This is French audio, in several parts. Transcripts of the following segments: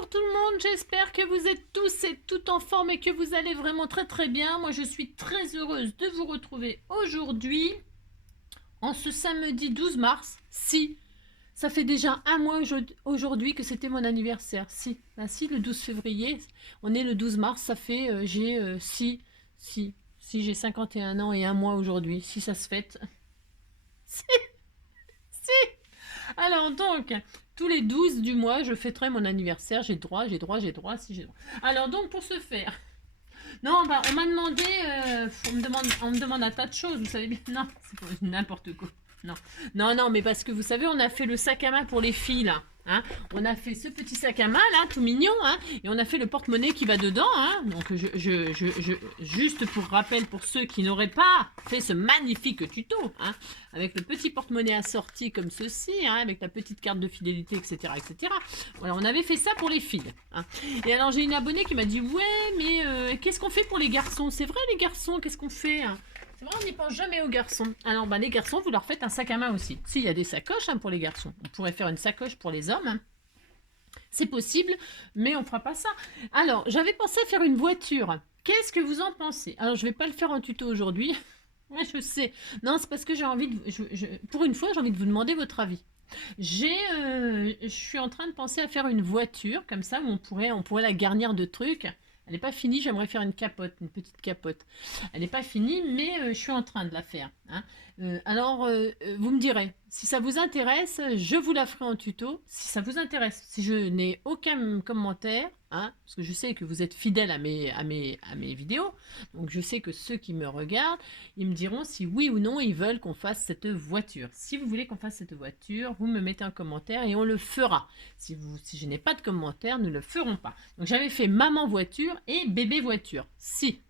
Bonjour tout le monde, j'espère que vous êtes tous et toutes en forme et que vous allez vraiment très très bien. Moi je suis très heureuse de vous retrouver aujourd'hui, en ce samedi 12 mars. Si, ça fait déjà un mois aujourd'hui que c'était mon anniversaire. Si, le 12 février, on est le 12 mars, ça fait, j'ai 51 ans et un mois aujourd'hui, si ça se fête. Si, si. Alors donc, tous les 12 du mois, je fêterai mon anniversaire. J'ai droit, si j'ai droit. Alors donc, pour ce faire, non, bah, on m'a demandé, on me demande un tas de choses, vous savez bien. Non, c'est pas n'importe quoi. Non, non, mais parce que vous savez, on a fait le sac à main pour les filles là. Hein, on a fait ce petit sac à main là, tout mignon, hein, et on a fait le porte-monnaie qui va dedans. Hein, donc, juste pour rappel pour ceux qui n'auraient pas fait ce magnifique tuto, hein, avec le petit porte-monnaie assorti comme ceci, hein, avec la petite carte de fidélité, etc., etc. Voilà, on avait fait ça pour les filles. Hein. Et alors j'ai une abonnée qui m'a dit ouais, mais qu'est-ce qu'on fait pour les garçons? C'est vrai les garçons, qu'est-ce qu'on fait? Hein? C'est vrai, on n'y pense jamais aux garçons. Alors, bah, les garçons, vous leur faites un sac à main aussi. S'il y a des sacoches hein, pour les garçons. On pourrait faire une sacoche pour les hommes. Hein. C'est possible, mais on ne fera pas ça. Alors, j'avais pensé à faire une voiture. Qu'est-ce que vous en pensez? Alors, je ne vais pas le faire en tuto aujourd'hui. Ouais, je sais. Non, c'est parce que j'ai envie de... pour une fois, j'ai envie de vous demander votre avis. Je suis en train de penser à faire une voiture, comme ça, où on pourrait la garnir de trucs. Elle n'est pas finie, j'aimerais faire une capote, une petite capote. Elle n'est pas finie, mais je suis en train de la faire. Hein. Alors, vous me direz, si ça vous intéresse, je vous la ferai en tuto. Si ça vous intéresse, si je n'ai aucun commentaire, hein, parce que je sais que vous êtes fidèles à mes vidéos, donc je sais que ceux qui me regardent, ils me diront si oui ou non ils veulent qu'on fasse cette voiture. Si vous voulez qu'on fasse cette voiture, vous me mettez un commentaire et on le fera. Si je n'ai pas de commentaire, nous ne le ferons pas. Donc j'avais fait maman voiture et bébé voiture. Si.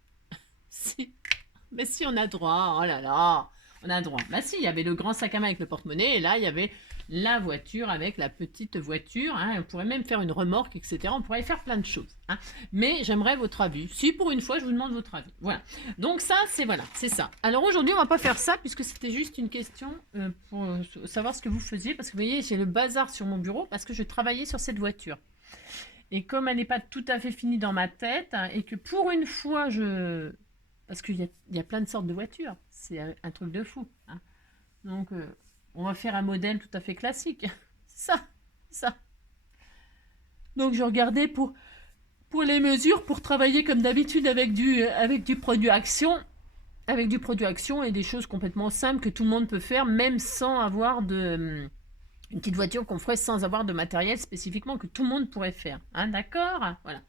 Mais si on a droit, oh là là, on a droit. Bah si, il y avait le grand sac à main avec le porte-monnaie et là il y avait la voiture avec la petite voiture. Hein. On pourrait même faire une remorque, etc. On pourrait faire plein de choses. Hein. Mais j'aimerais votre avis. Si pour une fois je vous demande votre avis. Voilà. Donc ça, c'est ça. Alors aujourd'hui on va pas faire ça puisque c'était juste une question pour savoir ce que vous faisiez. Parce que vous voyez, j'ai le bazar sur mon bureau parce que je travaillais sur cette voiture. Et comme elle n'est pas tout à fait finie dans ma tête hein, et que pour une fois parce qu'il y a plein de sortes de voitures. C'est un truc de fou. Hein. Donc, on va faire un modèle tout à fait classique. Ça. Donc, je regardais pour les mesures, pour travailler comme d'habitude avec du produit action. Avec du produit action et des choses complètement simples que tout le monde peut faire, même sans avoir une petite voiture qu'on ferait sans avoir de matériel spécifiquement que tout le monde pourrait faire. Hein, d'accord? Voilà.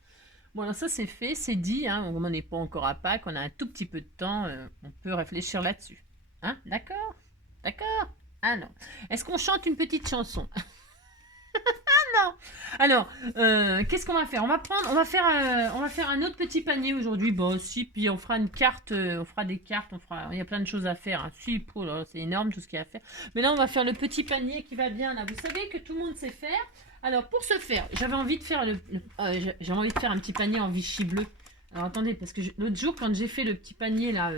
Bon, alors ça c'est fait, c'est dit, hein, on n'en est pas encore à Pâques, on a un tout petit peu de temps, on peut réfléchir là-dessus. Hein, d'accord? D'accord? Ah non. Est-ce qu'on chante une petite chanson? Ah non. Alors, qu'est-ce qu'on va faire? On va faire un autre petit panier aujourd'hui. Bon, si, puis on fera une carte, on fera des cartes, il y a plein de choses à faire. Hein. Si, oh là, c'est énorme tout ce qu'il y a à faire. Mais là, on va faire le petit panier qui va bien là. Vous savez que tout le monde sait faire. Alors, pour ce faire, j'avais envie de faire j'ai envie de faire un petit panier en Vichy bleu. Alors, attendez, parce que l'autre jour, quand j'ai fait le petit panier là,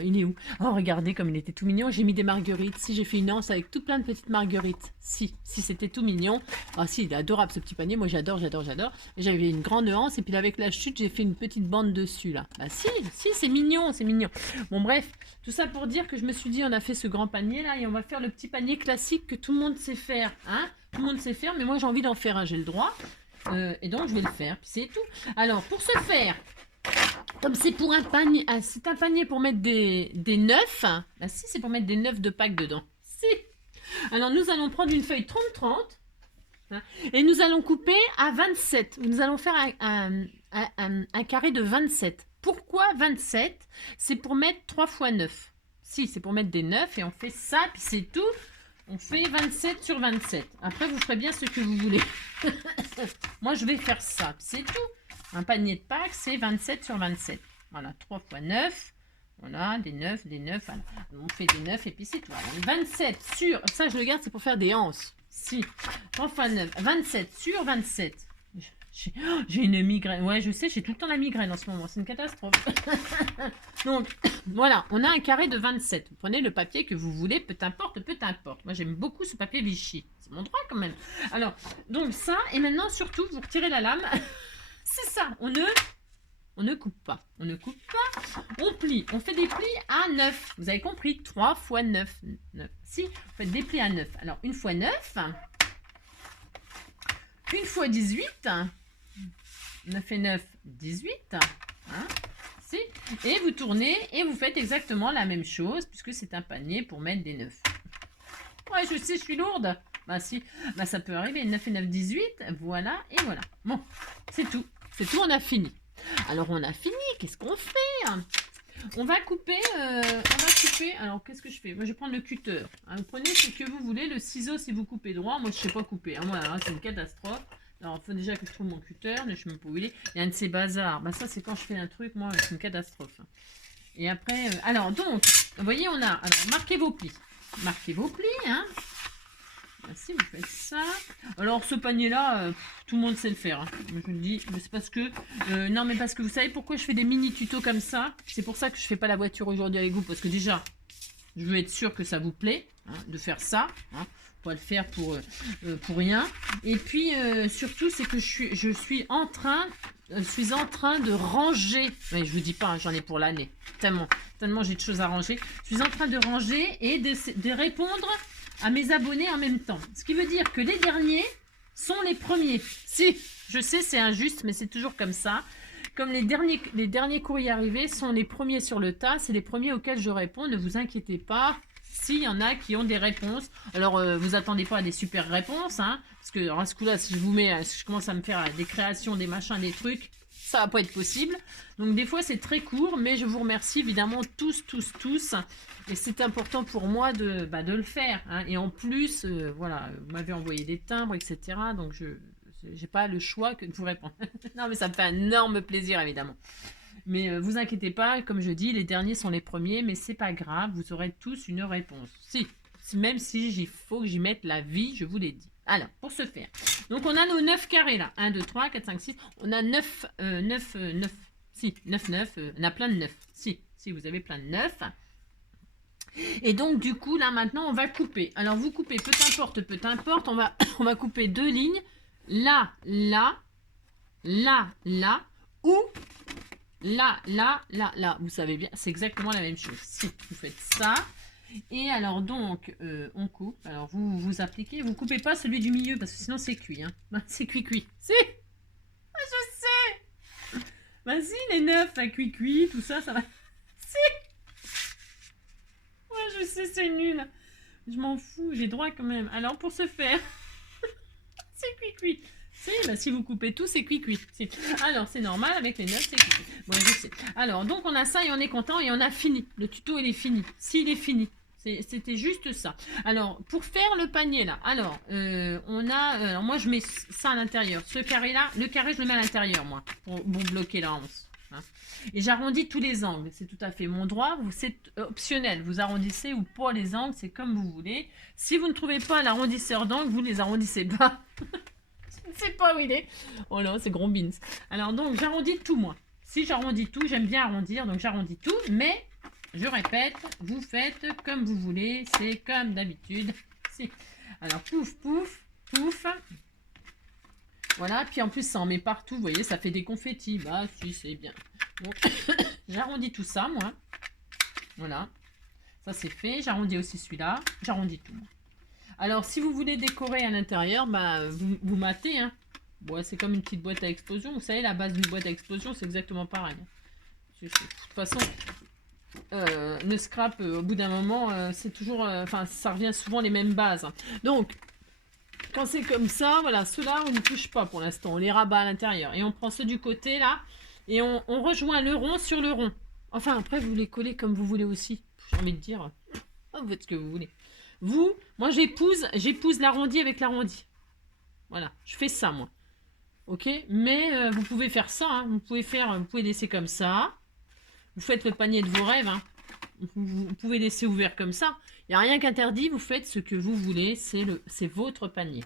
il est où? Oh, regardez comme il était tout mignon. J'ai mis des marguerites. Si, j'ai fait une anse avec tout plein de petites marguerites. Si, c'était tout mignon. Ah si, il est adorable ce petit panier. Moi, j'adore. J'avais une grande anse et puis là, avec la chute, j'ai fait une petite bande dessus là. Bah si, c'est mignon. Bon, bref, tout ça pour dire que je me suis dit, on a fait ce grand panier là et on va faire le petit panier classique que tout le monde sait faire. Hein? Tout le monde sait faire, mais moi, j'ai envie d'en faire un. J'ai le droit. Et donc, je vais le faire. Puis c'est tout. Alors, pour ce faire... Comme c'est pour un panier, c'est un panier pour mettre des neufs. Bah si, c'est pour mettre des neufs de Pâques dedans. Si. Alors nous allons prendre une feuille 30-30 hein, et nous allons couper à 27. Nous allons faire un carré de 27. Pourquoi 27? C'est pour mettre 3 fois 9. Si, c'est pour mettre des neufs et on fait ça, puis c'est tout. On fait 27 sur 27. Après, vous ferez bien ce que vous voulez. Moi, je vais faire ça, puis c'est tout. Un panier de Pâques, c'est 27 sur 27. Voilà, 3 fois 9. Voilà, des 9. Voilà. On fait des 9 et puis c'est tout. Voilà, 27 sur... Ça, je le garde, c'est pour faire des anses. Si. 3 fois 9. 27 sur 27. J'ai une migraine. Ouais, je sais, j'ai tout le temps la migraine en ce moment. C'est une catastrophe. Donc, voilà, on a un carré de 27. Vous prenez le papier que vous voulez, peu importe, peu importe. Moi, j'aime beaucoup ce papier Vichy. C'est mon droit quand même. Alors, donc ça, et maintenant, surtout, vous retirez la lame. C'est ça, on ne coupe pas. On ne coupe pas. On plie. On fait des plis à 9. Vous avez compris, 3 fois 9. 9. Si, vous faites des plis à 9. Alors, 1 fois 9. 1 fois 18. 9 et 9, 18. Hein, si. Et vous tournez et vous faites exactement la même chose puisque c'est un panier pour mettre des 9. Ouais, je sais, je suis lourde. Bah si, bah ça peut arriver. 9 et 9, 18. Voilà et voilà. Bon, c'est tout. C'est tout, on a fini. Alors on a fini, qu'est-ce qu'on fait? On va couper, alors qu'est-ce que je fais? Moi je vais prendre le cutter. Hein, vous prenez ce que vous voulez, le ciseau si vous coupez droit. Moi je ne sais pas couper, hein, moi hein, c'est une catastrophe. Alors il faut déjà que je trouve mon cutter, mais je ne sais même pas où il est. Il y a un de ces bazars, bah ça c'est quand je fais un truc, moi c'est une catastrophe. Et après, alors donc, vous voyez on a, alors marquez vos plis. Marquez vos plis, hein. Si vous faites ça. Alors ce panier là, tout le monde sait le faire. Hein. Je vous le dis, mais c'est parce que non mais parce que vous savez pourquoi je fais des mini tutos comme ça. C'est pour ça que je fais pas la voiture aujourd'hui avec vous parce que déjà, je veux être sûr que ça vous plaît hein, de faire ça. Hein, pas le faire pour rien. Et puis surtout c'est que je suis en train de ranger. Mais je vous dis pas, hein, j'en ai pour l'année. Tellement j'ai de choses à ranger. Je suis en train de ranger et de répondre à mes abonnés en même temps. Ce qui veut dire que les derniers sont les premiers. Si, je sais, c'est injuste, mais c'est toujours comme ça. Comme les derniers courriers arrivés sont les premiers sur le tas, c'est les premiers auxquels je réponds. Ne vous inquiétez pas, s'il y en a qui ont des réponses. Alors, vous attendez pas à des super réponses, hein, parce que à ce coup-là, si je commence à me faire des créations, des machins, des trucs, ça va pas être possible. Donc des fois c'est très court, mais je vous remercie évidemment tous. Et c'est important pour moi de le faire. Hein. Et en plus, voilà, vous m'avez envoyé des timbres, etc. Donc je n'ai pas le choix que de vous répondre. Non mais ça me fait un énorme plaisir évidemment. Mais vous inquiétez pas, comme je dis, les derniers sont les premiers, mais c'est pas grave, vous aurez tous une réponse. Même si il faut que j'y mette la vie, je vous l'ai dit. Alors, pour ce faire, donc on a nos 9 carrés là. 1, 2, 3, 4, 5, 6. On a 9. Si, 9, 9. On a plein de 9. Si, vous avez plein de 9. Et donc, du coup, là, maintenant, on va couper. Alors, vous coupez, peu importe. On va couper 2 lignes. Là, ou là. Vous savez bien, c'est exactement la même chose. Si, vous faites ça. Et alors donc, on coupe. Alors vous appliquez. Vous coupez pas celui du milieu parce que sinon c'est cuit. Hein. Bah, c'est cuit. Si. Ah, je sais. Vas-y les 9, à cuit, tout ça, ça va. Si. Ouais, je sais, c'est nul. Je m'en fous, j'ai droit quand même. Alors pour ce faire, c'est cuit. Si vous coupez tout, c'est cuit. Si. Alors c'est normal avec les 9, c'est cuit. Bon, je sais. Alors donc on a ça et on est content et on a fini. Le tuto il est fini. S'il est fini. C'était juste ça. Alors, pour faire le panier là, alors, alors moi je mets ça à l'intérieur. Ce carré là, le carré je le mets à l'intérieur moi, pour bloquer la hanse. Hein. Et j'arrondis tous les angles, c'est tout à fait mon droit. C'est optionnel, vous arrondissez ou pas les angles, c'est comme vous voulez. Si vous ne trouvez pas l'arrondisseur d'angle, vous ne les arrondissez pas. Je ne sais pas où il est. Oh là, c'est gros beans. Alors donc, j'arrondis tout moi. Si j'arrondis tout, j'aime bien arrondir, donc j'arrondis tout, mais... Je répète, vous faites comme vous voulez, c'est comme d'habitude. Si. Alors, pouf. Voilà, puis en plus, ça en met partout, vous voyez, ça fait des confettis. Bah, si, c'est bien. Donc, j'arrondis tout ça, moi. Voilà. Ça, c'est fait. J'arrondis aussi celui-là. J'arrondis tout, moi. Alors, si vous voulez décorer à l'intérieur, bah, vous matez, hein. Bon, c'est comme une petite boîte à explosion. Vous savez, la base d'une boîte à explosion, c'est exactement pareil. De toute façon... le scrap au bout d'un moment c'est toujours enfin ça revient souvent les mêmes bases donc quand c'est comme ça voilà ceux-là on ne touche pas pour l'instant on les rabat à l'intérieur et on prend ceux du côté là et on rejoint le rond sur le rond enfin après vous les collez comme vous voulez aussi j'ai envie de dire vous faites ce que vous voulez moi j'épouse l'arrondi avec l'arrondi voilà je fais ça moi ok mais vous pouvez faire ça hein. Vous pouvez laisser comme ça. Vous faites le panier de vos rêves. Hein. Vous pouvez laisser ouvert comme ça. Il n'y a rien qu'interdit. Vous faites ce que vous voulez. C'est votre panier.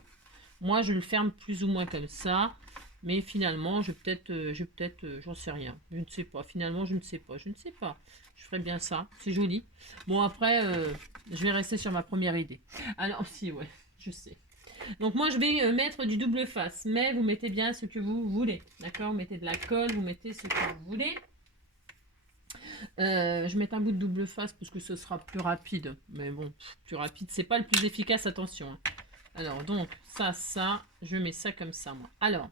Moi, je le ferme plus ou moins comme ça. Mais finalement, j'en sais rien. Je ne sais pas. Finalement, je ne sais pas. Je ne sais pas. Je ferais bien ça. C'est joli. Bon, après, je vais rester sur ma première idée. Alors, si, ouais, je sais. Donc, moi, je vais mettre du double face. Mais vous mettez bien ce que vous voulez. D'accord? Vous mettez de la colle, vous mettez ce que vous voulez. Je vais mettre un bout de double face parce que ce sera plus rapide. Mais bon, plus rapide, c'est pas le plus efficace, attention. Hein. Alors, donc, ça, je mets ça comme ça, moi. Alors,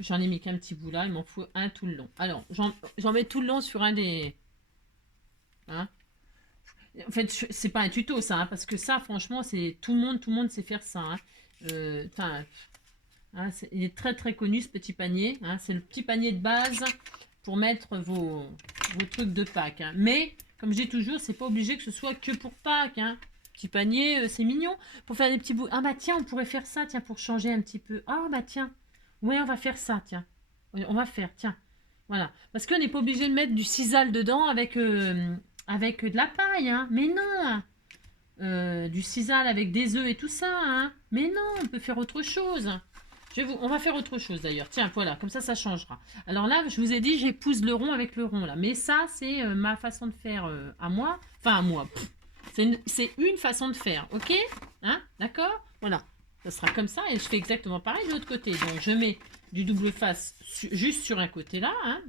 j'en ai mis qu'un petit bout là, il m'en faut un tout le long. Alors, j'en mets tout le long sur un des... Hein, en fait, c'est pas un tuto, ça, hein, parce que ça, franchement, c'est tout le monde sait faire ça. Hein. Hein, il est très très connu, ce petit panier. Hein, c'est le petit panier de base pour mettre vos trucs de Pâques. Hein. Mais, comme je dis toujours, c'est pas obligé que ce soit que pour Pâques. Hein. Petit panier, c'est mignon. Pour faire des petits bouts. Ah bah tiens, on pourrait faire ça, tiens, pour changer un petit peu. Ah bah tiens. Ouais, on va faire ça, tiens. On va faire, tiens. Voilà. Parce qu'on n'est pas obligé de mettre du sisal dedans avec de la paille. Hein. Mais non. Du sisal avec des œufs et tout ça. Hein. Mais non, on peut faire autre chose. On va faire autre chose d'ailleurs. Tiens, voilà, comme ça changera. Alors là, je vous ai dit, j'épouse le rond avec le rond là. Mais ça, c'est ma façon de faire à moi. Enfin, à moi. C'est une façon de faire, ok? Hein? D'accord? Voilà. Ça sera comme ça et je fais exactement pareil de l'autre côté. Donc, je mets du double face juste sur un côté là. Hein?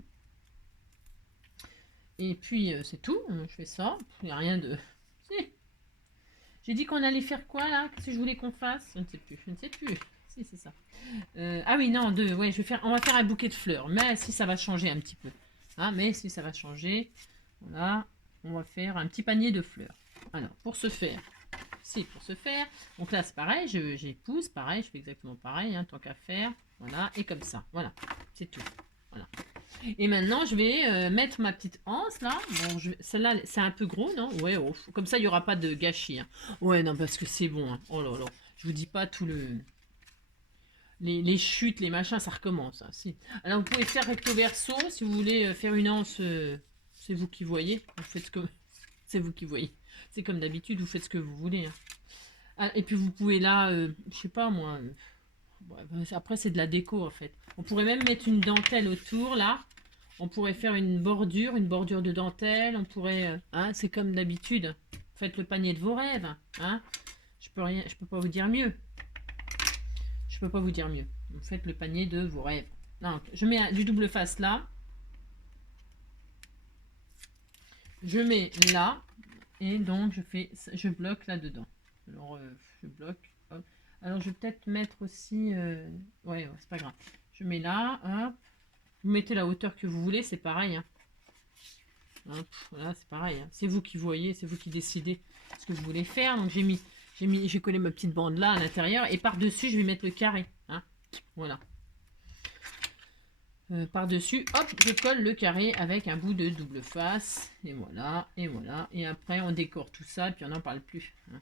Et puis, c'est tout. Je fais ça. Il n'y a rien de... J'ai dit qu'on allait faire quoi là? Qu'est-ce que je voulais qu'on fasse? Je ne sais plus. Je ne sais plus. Si, c'est ça. Ah oui, non, deux. Ouais, on va faire un bouquet de fleurs. Mais si ça va changer un petit peu. Hein, mais si ça va changer. Voilà. On va faire un petit panier de fleurs. Alors, pour ce faire. Donc là, c'est pareil. J'épouse. Pareil, je fais exactement pareil. Hein, tant qu'à faire. Voilà. Et comme ça. Voilà. C'est tout. Voilà. Et maintenant, je vais mettre ma petite anse là. Bon, celle-là, c'est un peu gros, non? Ouais, oh, comme ça, il n'y aura pas de gâchis. Hein. Ouais, non, parce que c'est bon. Hein. Oh là là. Je vous dis pas tout le... Les chutes, les machins, ça recommence. Hein, si. Alors, vous pouvez faire recto verso. Si vous voulez faire une anse, c'est vous qui voyez. Vous faites ce que... C'est vous qui voyez. C'est comme d'habitude, vous faites ce que vous voulez. Hein. Ah, et puis, vous pouvez là, je sais pas moi... après, c'est de la déco, en fait. On pourrait même mettre une dentelle autour, là. On pourrait faire une bordure de dentelle. On pourrait... hein, c'est comme d'habitude. Faites le panier de vos rêves. Hein. Je peux pas vous dire mieux. Je peux pas vous dire mieux. Vous faites le panier de vos rêves. Donc, je mets du double face là. Je mets là. Et donc, je bloque là-dedans. Alors, je bloque. Hop. Alors, je vais peut-être mettre aussi... ouais, c'est pas grave. Je mets là. Hop. Vous mettez la hauteur que vous voulez. C'est pareil. Hein. Hop, voilà, c'est pareil. Hein. C'est vous qui voyez. C'est vous qui décidez ce que vous voulez faire. Donc, j'ai collé ma petite bande là à l'intérieur. Et par-dessus, je vais mettre le carré. Hein. Voilà. Par-dessus, hop, je colle le carré avec un bout de double face. Et voilà, et voilà. Et après, on décore tout ça, puis on n'en parle plus. Hein.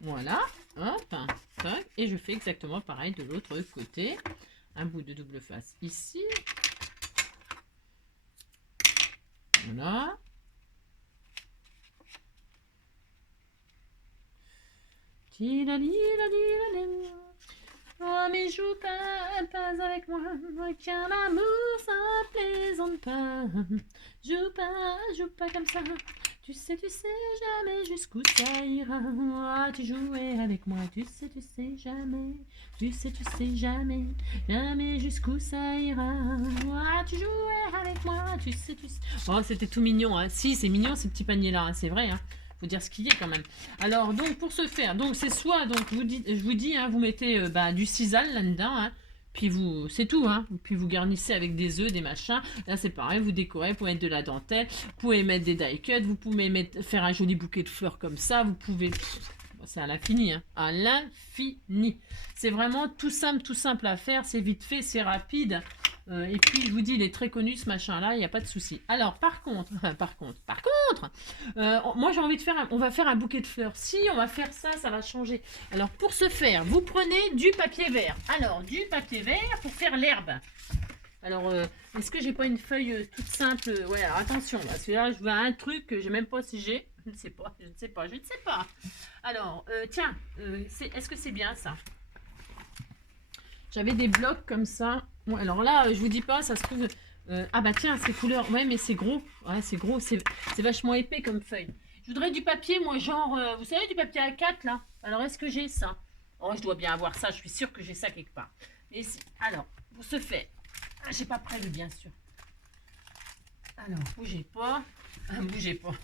Voilà, hop, tac, et je fais exactement pareil de l'autre côté. Un bout de double face ici. Voilà. Oh, mais joue pas avec moi, car l'amour ça plaisante pas. Joue pas comme ça. Tu sais jamais jusqu'où ça ira. Oh, tu jouais avec moi, tu sais jamais. Tu sais jamais, jamais jusqu'où ça ira. Oh, tu jouais avec moi, tu sais. Oh, c'était tout mignon, hein. Si, c'est mignon ces petits paniers là, hein. C'est vrai, hein. Faut dire ce qu'il y est quand même. Alors donc pour ce faire, donc c'est soit donc je vous dis, hein, vous mettez du sisal là-dedans, hein, puis c'est tout, hein, puis vous garnissez avec des œufs, des machins. Là c'est pareil, vous décorez, vous pouvez mettre de la dentelle, vous pouvez mettre des die cuts, vous pouvez faire un joli bouquet de fleurs comme ça, vous pouvez, c'est à l'infini, hein, à l'infini. C'est vraiment tout simple à faire, c'est vite fait, c'est rapide. Et puis je vous dis, il est très connu ce machin là, il n'y a pas de souci. Alors par contre, moi j'ai envie de faire, on va faire un bouquet de fleurs. Si on va faire ça, ça va changer. Alors pour ce faire, vous prenez du papier vert. Alors du papier vert pour faire l'herbe. Alors est-ce que j'ai pas une feuille toute simple? Ouais, alors attention, parce que là je vois un truc que j'ai même pas si j'ai. Je ne sais pas. Alors tiens, est-ce que c'est bien ça? J'avais des blocs comme ça. Bon, alors là, je vous dis pas, ça se trouve... ah bah tiens, ces couleurs... Ouais, mais c'est gros. Ouais, c'est gros, c'est vachement épais comme feuille. Je voudrais du papier, moi, genre... vous savez, du papier A4, là. Alors, est-ce que j'ai ça? Oh, je dois bien avoir ça. Je suis sûre que j'ai ça quelque part. Mais alors, pour ce faire... Ah, j'ai pas prévu, bien sûr. Alors, bougez pas. Ah, bougez pas.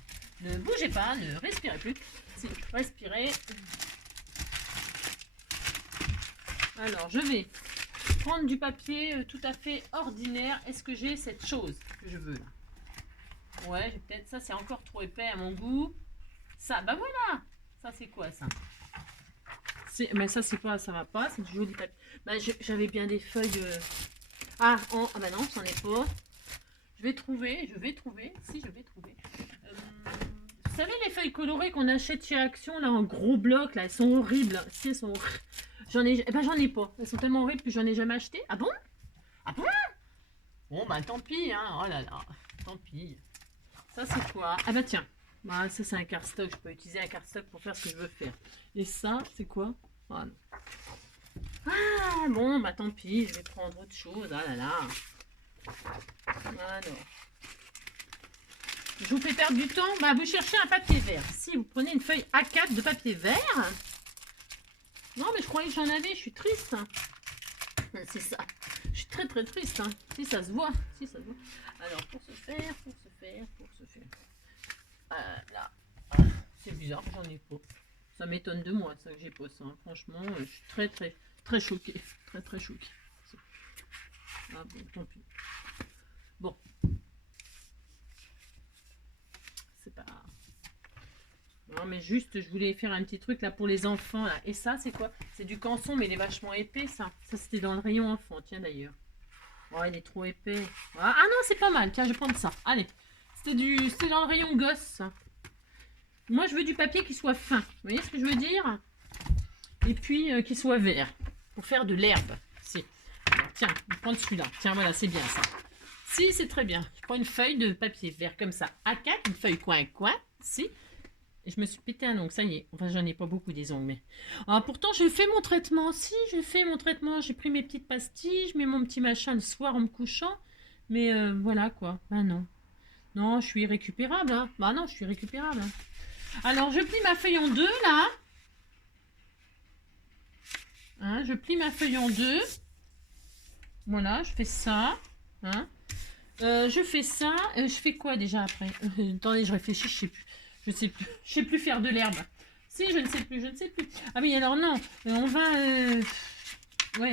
Ne bougez pas, ne respirez plus. Si, respirez. Alors, je vais prendre du papier tout à fait ordinaire. Est-ce que j'ai cette chose que je veux là? Ouais, peut-être ça, c'est encore trop épais à mon goût. Ça, bah voilà. Ça, c'est quoi ça? Mais ça, c'est pas, ça va pas. C'est du joli papier. Bah, j'avais bien des feuilles. Ah bah non, j'en ai pas. Je vais trouver. Si, je vais trouver. Vous savez, les feuilles colorées qu'on achète chez Action, là, en gros bloc, là, elles sont horribles. Si, elles sont horribles. J'en ai pas. Elles sont tellement horribles que j'en ai jamais acheté. Ah bon? Ah bon? Bon, bah tant pis, hein. Oh là là. Tant pis. Ça, c'est quoi? Ah bah tiens. Bah, ça, c'est un cardstock. Je peux utiliser un cardstock pour faire ce que je veux faire. Et ça, c'est quoi? Ah non. Ah bon, bah tant pis. Je vais prendre autre chose. Ah là là. Alors. Je vous fais perdre du temps. Bah, vous cherchez un papier vert. Si vous prenez une feuille A4 de papier vert. Non, mais je croyais que j'en avais. Je suis triste. C'est ça. Je suis très très triste. Hein. Si ça se voit. Si ça se voit. Alors, pour ce faire. Là. C'est bizarre, j'en ai pas. Ça m'étonne de moi, ça que j'ai pas ça. Hein. Franchement, je suis très très très choquée. Très très choquée. Ah bon, tant pis. Bon. C'est pas... Non, mais juste, je voulais faire un petit truc là pour les enfants. Là. Et ça, c'est quoi? C'est du canson, mais il est vachement épais, ça. Ça, c'était dans le rayon enfant, tiens d'ailleurs. Oh, il est trop épais. Ah non, c'est pas mal. Tiens, je vais prendre ça. Allez. C'était dans le rayon gosse, ça. Moi, je veux du papier qui soit fin. Vous voyez ce que je veux dire? Et puis, qui soit vert. Pour faire de l'herbe. Si. Alors, tiens, je vais prendre celui-là. Tiens, voilà, c'est bien ça. Si, c'est très bien. Je prends une feuille de papier vert comme ça. A4, une feuille coin. Si. Et je me suis pété un ongle, ça y est. Enfin, j'en ai pas beaucoup des ongles, mais... Ah, pourtant, je fais mon traitement. Si, je fais mon traitement. J'ai pris mes petites pastilles. Je mets mon petit machin le soir en me couchant. Mais voilà, quoi. Ben non. Non, je suis irrécupérable, hein. Bah non, je suis irrécupérable. Hein. Alors, je plie ma feuille en deux, là. Hein, je plie ma feuille en deux. Voilà, je fais ça. Hein. Je fais ça. Je fais quoi déjà après? Attendez, je réfléchis, je sais plus. Je sais plus faire de l'herbe. Si, je ne sais plus. Ah oui, alors non. On va... ouais.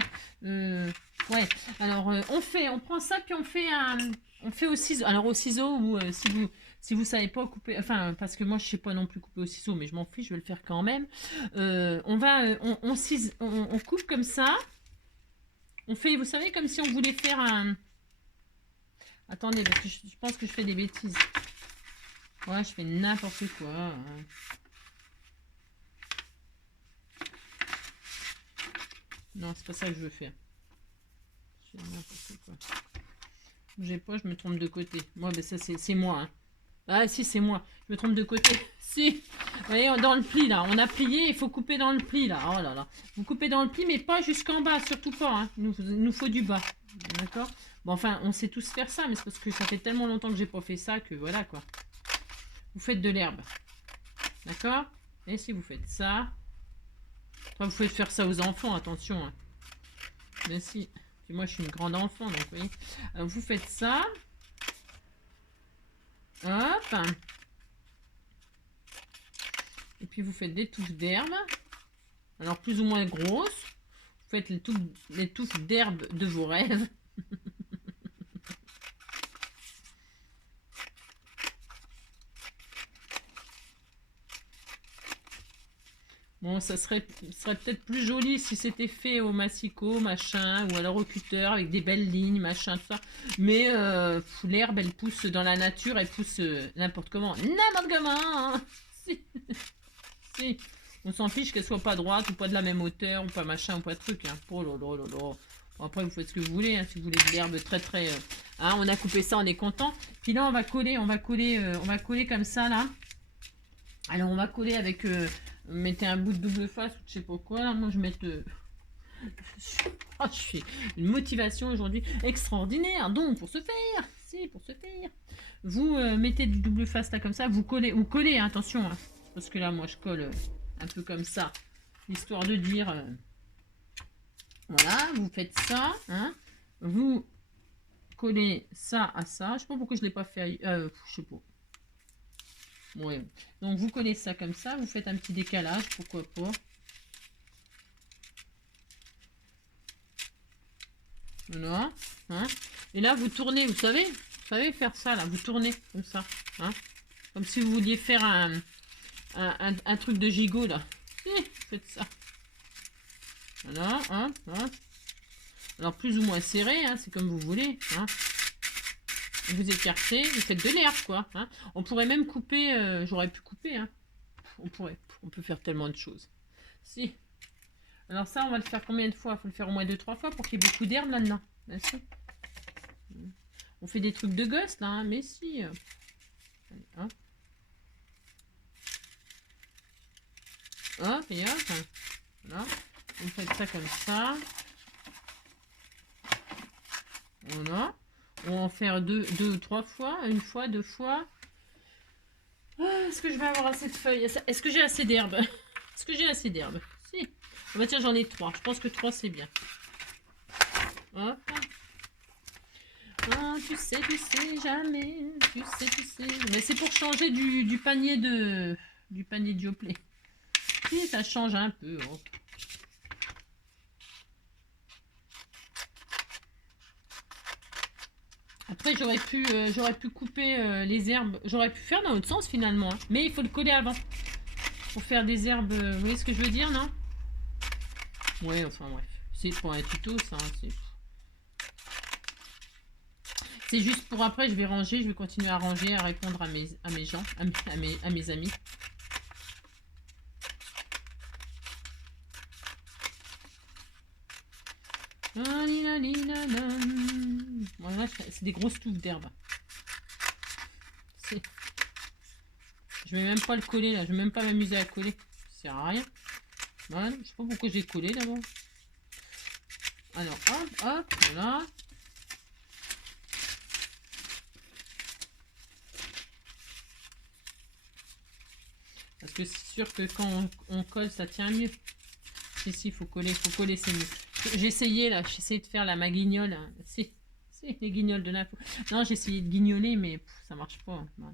Ouais. Alors, on prend ça, puis on fait au ciseau. Alors, au ciseau, ou si vous savez pas couper... Enfin, parce que moi, je sais pas non plus couper au ciseau, mais je m'en fiche, je vais le faire quand même. On coupe comme ça. On fait, vous savez, comme si on voulait faire un... Attendez, parce que je pense que je fais des bêtises. Ouais, je fais n'importe quoi. Hein. Non, c'est pas ça que je veux faire. Je fais n'importe quoi. J'ai pas, je me trompe de côté. Moi, ben ça, c'est moi. Hein. Ah, si, c'est moi. Je me trompe de côté. Si. Vous voyez, dans le pli, là. On a plié, il faut couper dans le pli, là. Oh là là. Vous coupez dans le pli, mais pas jusqu'en bas, surtout pas. Hein. Il nous faut du bas. D'accord? Bon, enfin, on sait tous faire ça, mais c'est parce que ça fait tellement longtemps que j'ai pas fait ça que voilà, quoi. Vous faites de l'herbe. D'accord? Et si vous faites ça... Enfin, vous pouvez faire ça aux enfants, attention. Hein. Mais si... Puis moi, je suis une grande enfant, donc vous voyez. Alors, vous faites ça. Hop. Et puis, vous faites des touffes d'herbe. Alors, plus ou moins grosses. Vous faites les touffes d'herbe de vos rêves. Bon, ça serait peut-être plus joli si c'était fait au massicot, machin, ou alors au cutter, avec des belles lignes, machin, tout ça. Mais l'herbe, elle pousse dans la nature, elle pousse n'importe comment. N'importe comment. Hein. Si. Si. On s'en fiche qu'elle soit pas droite, ou pas de la même hauteur, ou pas machin, ou pas de truc. Hein. Oh là là là là. Bon, après, vous faites ce que vous voulez, hein, si vous voulez de l'herbe très très... Hein, on a coupé ça, on est content. Puis là, on va coller comme ça, là. Alors, on va coller avec... mettez un bout de double face ou je sais pas quoi. Là. Moi, je vais mettre Je suis une motivation aujourd'hui extraordinaire. Donc, pour ce faire, vous mettez du double face là comme ça, vous collez, hein, attention, hein, parce que là, moi, je colle un peu comme ça, histoire de dire, voilà, vous faites ça, hein, vous collez ça à ça. Je sais pas pourquoi je l'ai pas fait, je sais pas. Ouais. Donc, vous collez ça comme ça, vous faites un petit décalage, pourquoi pas. Voilà, hein. Et là, vous tournez, vous savez faire ça, là, vous tournez comme ça, hein, comme si vous vouliez faire un truc de gigot, là. Faites ça. Voilà, hein, hein. Alors, plus ou moins serré, hein, c'est comme vous voulez, hein. Vous écartez, vous faites de l'herbe, quoi, hein. On pourrait même couper, j'aurais pu couper, hein. On peut faire tellement de choses. Si. Alors ça, on va le faire combien de fois? Il faut le faire au moins 2-3 fois pour qu'il y ait beaucoup d'herbe là-dedans. Merci. On fait des trucs de gosse là, hein, mais si. Allez, hop. Hop, et hop. Voilà. Vous faites ça comme ça. Voilà. On va en faire deux ou trois fois. Une fois, deux fois. Est-ce que je vais avoir assez de feuilles? Est-ce que j'ai assez d'herbe? Est-ce que j'ai assez d'herbe? Si. Oh bah tiens, j'en ai 3. Je pense que 3 c'est bien. Hop. Ah, tu sais jamais. Tu sais. Mais c'est pour changer du panier de Dioplay. Si, ça change un peu. Oh. Après, j'aurais pu couper les herbes. J'aurais pu faire dans l'autre sens finalement. Hein. Mais il faut le coller avant. Pour faire des herbes. Vous voyez ce que je veux dire, non? Ouais, enfin bref. C'est pour un tuto, ça. Hein, c'est juste pour après, je vais ranger. Je vais continuer à ranger, à répondre à mes gens, à mes amis. Voilà, c'est des grosses touffes d'herbe. Je vais même pas le coller là, je vais même pas m'amuser à coller. Ça sert à rien. Voilà, je sais pas pourquoi j'ai collé d'abord. Alors hop, voilà. Parce que c'est sûr que quand on colle, ça tient mieux. Si, il faut coller, c'est mieux. J'ai essayé là, j'ai essayé de faire la guignole. Hein. Si, les guignols de la peau. Non, j'ai essayé de guignoler, mais ça marche pas. Hein.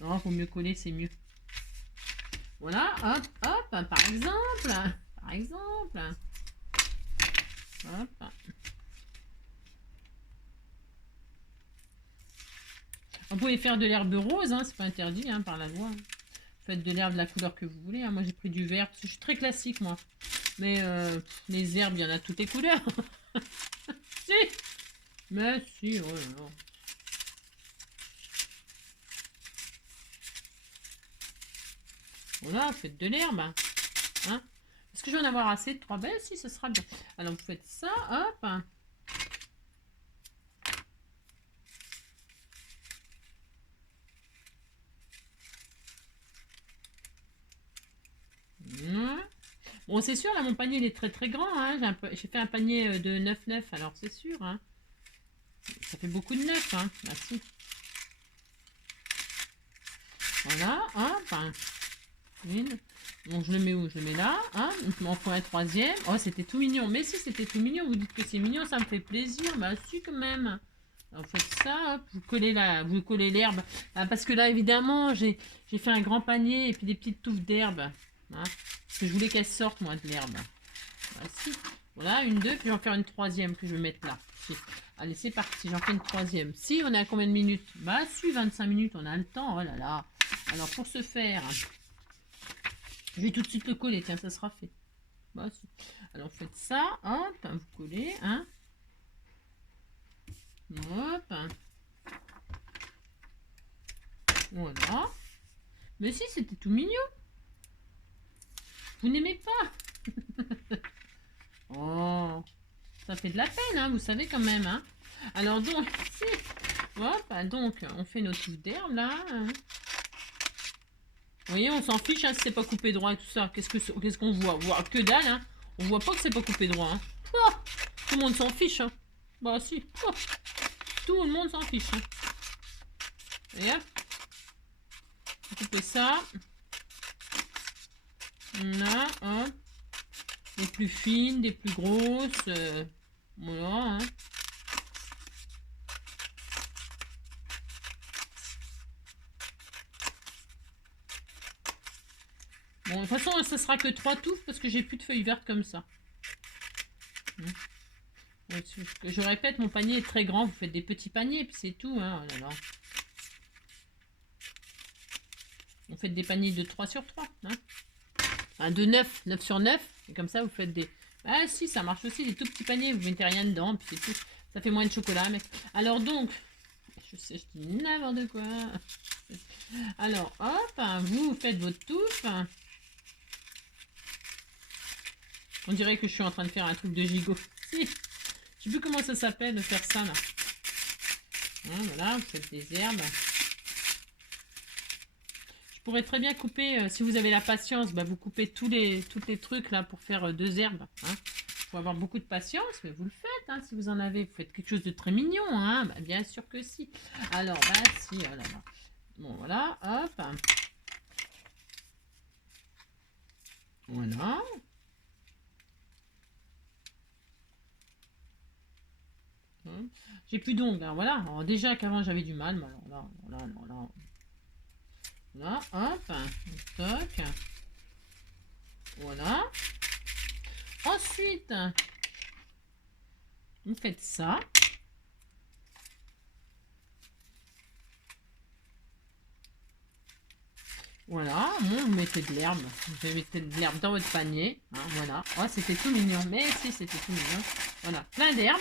Non, faut mieux coller, c'est mieux. Voilà, hop, par exemple. Hop. Vous pouvez faire de l'herbe rose, hein, c'est pas interdit hein, par la loi. Faites de l'herbe de la couleur que vous voulez. Hein. Moi, j'ai pris du vert, parce que je suis très classique, moi. Mais les herbes, il y en a toutes les couleurs. Si. Mais si, oh là là. Voilà, faites de l'herbe. Hein. Est-ce que je vais en avoir assez de 3 belles? Si, ce sera bien. Alors, vous faites ça, hop. Bon, c'est sûr, là, mon panier, il est très très grand. Hein. J'ai fait un panier de 9,9, alors c'est sûr. Hein. Ça fait beaucoup de 9. Hein. Ah, si. Voilà, hop. Une. Donc, je le mets où? Je le mets là. Hein. Je m'en fais un troisième. Oh, c'était tout mignon. Mais si, c'était tout mignon. Vous dites que c'est mignon, ça me fait plaisir. Bah, si, quand même. Alors, vous faites ça, hop, vous collez l'herbe. Ah, parce que là, évidemment, j'ai fait un grand panier et puis des petites touffes d'herbe. Hein, parce que je voulais qu'elle sorte, moi, de l'herbe. Voilà, une, deux, puis je vais en faire une troisième que je vais mettre là. Si. Allez, c'est parti, j'en fais une troisième. Si, on est à combien de minutes? Bah, si, 25 minutes, on a le temps. Oh là là. Alors, pour ce faire, je vais tout de suite le coller. Tiens, ça sera fait. Bah, si. Alors, faites ça. Hop, vous collez. Hein. Hop. Voilà. Mais si, c'était tout mignon. Vous n'aimez pas? Oh, ça fait de la peine, hein, vous savez quand même. Hein. Alors donc, si. Hop, donc, on fait nos touffes d'herbe là. Hein. Vous voyez, on s'en fiche hein, si c'est pas coupé droit et tout ça. Qu'est-ce qu'on voit? On voit que dalle. Hein. On voit pas que c'est pas coupé droit. Hein. Oh, tout le monde s'en fiche. Hein. Bah si. Oh, tout le monde s'en fiche. Hein. Et hop. Couper ça. Là, hop. Des plus fines, des plus grosses. Voilà. Hein. Bon, de toute façon, ça sera que 3 touffes parce que j'ai plus de feuilles vertes comme ça. Je répète, mon panier est très grand. Vous faites des petits paniers, puis c'est tout. Hein. Oh là là. Vous faites des paniers de 3 sur 3. Hein. Un de 9 sur 9. Et comme ça, vous faites des... Ah si, ça marche aussi, des tout petits paniers. Vous mettez rien dedans, puis c'est tout. Ça fait moins de chocolat, mec. Alors donc... Je sais, je dis n'importe quoi. Alors, hop, vous faites votre touffe. On dirait que je suis en train de faire un truc de gigot. Si. Je sais plus comment ça s'appelle de faire ça, là. Hein, voilà, vous faites des herbes. Je pourrais très bien couper, si vous avez la patience, bah, vous coupez tous les trucs, là, pour faire 2 herbes. Hein. Il faut avoir beaucoup de patience, mais vous le faites, hein, si vous en avez. Vous faites quelque chose de très mignon, hein. Bah, bien sûr que si. Alors, bah si, oh là là. Bon, voilà, hop. Voilà. J'ai plus d'ongles, hein, voilà. Alors, déjà qu'avant j'avais du mal, mais alors là, hop, toc. Voilà. Ensuite, vous faites ça. Voilà, bon, vous mettez de l'herbe. Vous mettez de l'herbe dans votre panier. Hein, voilà. Oh, c'était tout mignon. Mais si, c'était tout mignon. Voilà, plein d'herbes.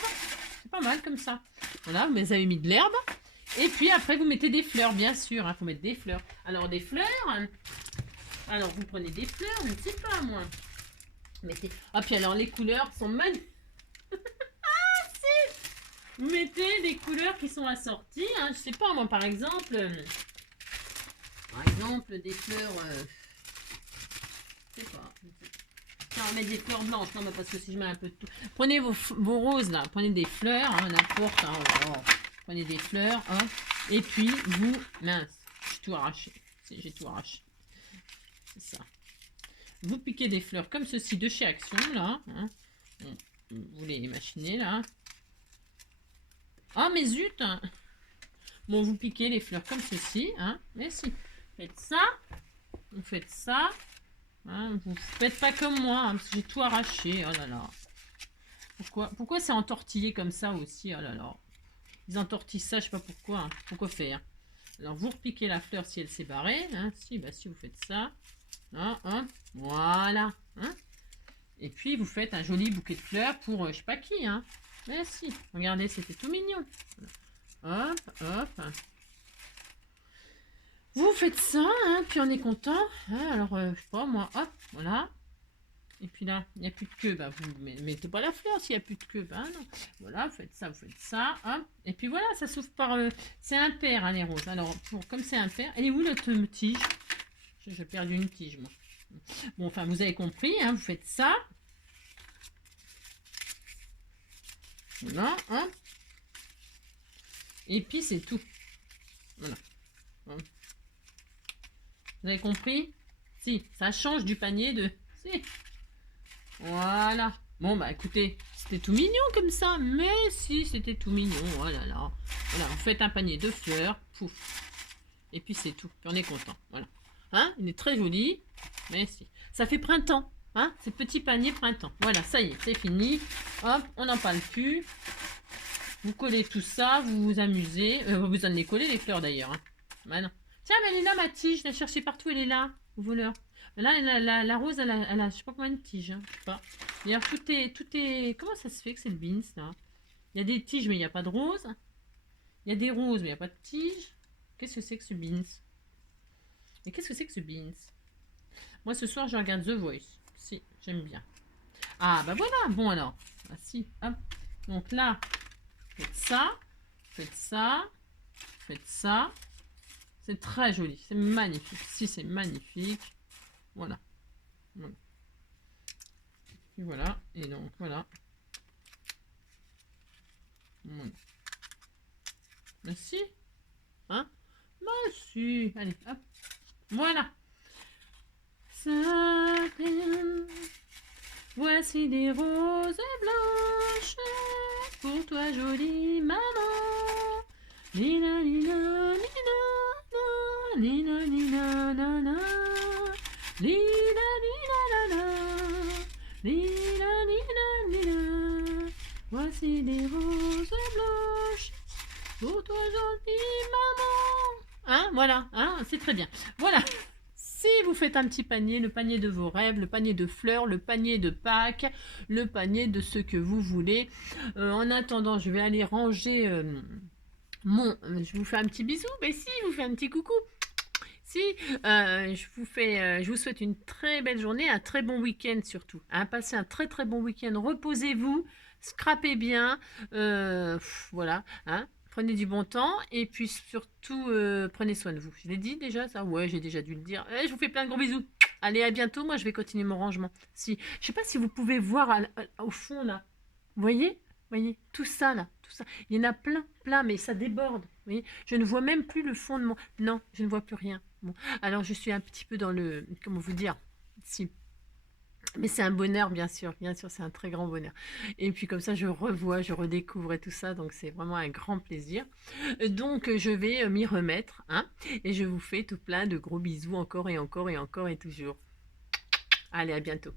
C'est pas mal comme ça. Voilà, vous avez mis de l'herbe. Et puis après, vous mettez des fleurs, bien sûr. Il faut mettre des fleurs. Alors, des fleurs. Alors, vous prenez des fleurs, je ne sais pas, moi. Mettez... Ah, puis alors, les couleurs sont magnifiques. Ah, si! Vous mettez des couleurs qui sont assorties. Hein. Je sais pas, moi, par exemple... des fleurs... je sais pas. On va mettre des fleurs blanches, non, mais parce que si je mets un peu de tout. Prenez vos roses là, prenez des fleurs, hein, n'importe. Hein, prenez des fleurs, hein, et puis vous. Mince, j'ai tout arraché. J'ai tout arraché. C'est ça. Vous piquez des fleurs comme ceci de chez Action, là. Hein. Vous les machinez là. Ah, mais zut! Hein. Bon, vous piquez les fleurs comme ceci, hein. Mais si. Faites ça. Vous faites ça. Hein, vous faites pas comme moi, hein, parce que j'ai tout arraché. Oh là là. Pourquoi c'est entortillé comme ça aussi? Oh là là. Ils entortillent ça, je sais pas pourquoi. Hein. Pourquoi faire? Alors, vous repiquez la fleur si elle s'est barrée. Hein. Si, bah si, vous faites ça. Hein, hein. Voilà. Hein. Et puis, vous faites un joli bouquet de fleurs pour je sais pas qui. Hein. Mais si, regardez, c'était tout mignon. Hop, hop. Vous faites ça, hein, puis on est content. Hein, alors, je sais pas, moi, hop, voilà. Et puis là, il n'y a plus de queue. Bah, vous mettez pas la fleur s'il n'y a plus de queue. Bah, non. Voilà, vous faites ça. Hop. Et puis voilà, ça s'ouvre par... c'est impair, hein, les roses. Alors, comme c'est impair... Elle est où notre tige? J'ai perdu une tige, moi. Bon, enfin, vous avez compris, hein, vous faites ça. Voilà, hop. Et puis, c'est tout. Voilà. Hop. Vous avez compris? Si, ça change du panier de... Si. Voilà. Bon, bah écoutez, c'était tout mignon comme ça. Mais si, c'était tout mignon. Oh là là. Voilà, vous faites un panier de fleurs. Pouf. Et puis c'est tout. Puis on est content. Voilà. Hein? Il est très joli. Mais si. Ça fait printemps. Hein? C'est petit panier printemps. Voilà, ça y est, c'est fini. Hop, on n'en parle plus. Vous collez tout ça, vous vous amusez. Vous en les coller les fleurs d'ailleurs. Hein. Voilà. Tiens, mais elle est là, ma tige. Je l'ai cherchée partout, elle est là. Au voleur. Là, la rose, elle a, je sais pas combien de tiges. Hein, je sais pas. D'ailleurs, tout est... Comment ça se fait que c'est le beans, là? Il y a des tiges, mais il n'y a pas de rose. Il y a des roses, mais il n'y a pas de tiges. Qu'est-ce que c'est que ce beans? Et qu'est-ce que c'est que ce beans? Moi, ce soir, je regarde The Voice. Si, j'aime bien. Ah, bah voilà. Bon, alors. Ah, si, hop. Donc là, faites ça. Faites ça. Faites ça. C'est très joli. C'est magnifique. Si, c'est magnifique. Voilà. Voilà. Et voilà. Et donc, voilà. Hmm. Merci. Hein? Merci. Allez, hop. Voilà. Sapin, voici des roses blanches pour toi, jolie maman. Nina, nina, nina, na, nina, nina, na, na. Nina, nina, na, na. Nina, nina, nina. Voici des roses blanches pour toi, jolie maman. Hein, voilà, hein, c'est très bien. Voilà. Si vous faites un petit panier, le panier de vos rêves, le panier de fleurs, le panier de Pâques, le panier de ce que vous voulez. En attendant, je vais aller ranger je vous fais un petit bisou. Mais si, je vous fais un petit coucou. Si, je vous souhaite une très belle journée, un très bon week-end surtout. Hein, passez un très très bon week-end. Reposez-vous, scrapez bien. Voilà. Hein. Prenez du bon temps et puis surtout prenez soin de vous. Je l'ai dit déjà ça? Ouais, j'ai déjà dû le dire. Je vous fais plein de gros bisous. Allez, à bientôt. Moi, je vais continuer mon rangement. Si, je sais pas si vous pouvez voir au fond là. Vous voyez, tout ça là, tout ça. Il y en a plein, plein, mais ça déborde. Vous voyez, je ne vois même plus le fond de mon. Non, je ne vois plus rien. Bon, alors je suis un petit peu dans le. Comment vous dire? Si. Mais c'est un bonheur, bien sûr, c'est un très grand bonheur. Et puis comme ça, je revois, je redécouvre et tout ça, donc c'est vraiment un grand plaisir. Donc je vais m'y remettre, hein, et je vous fais tout plein de gros bisous encore et encore et encore et toujours. Allez, à bientôt.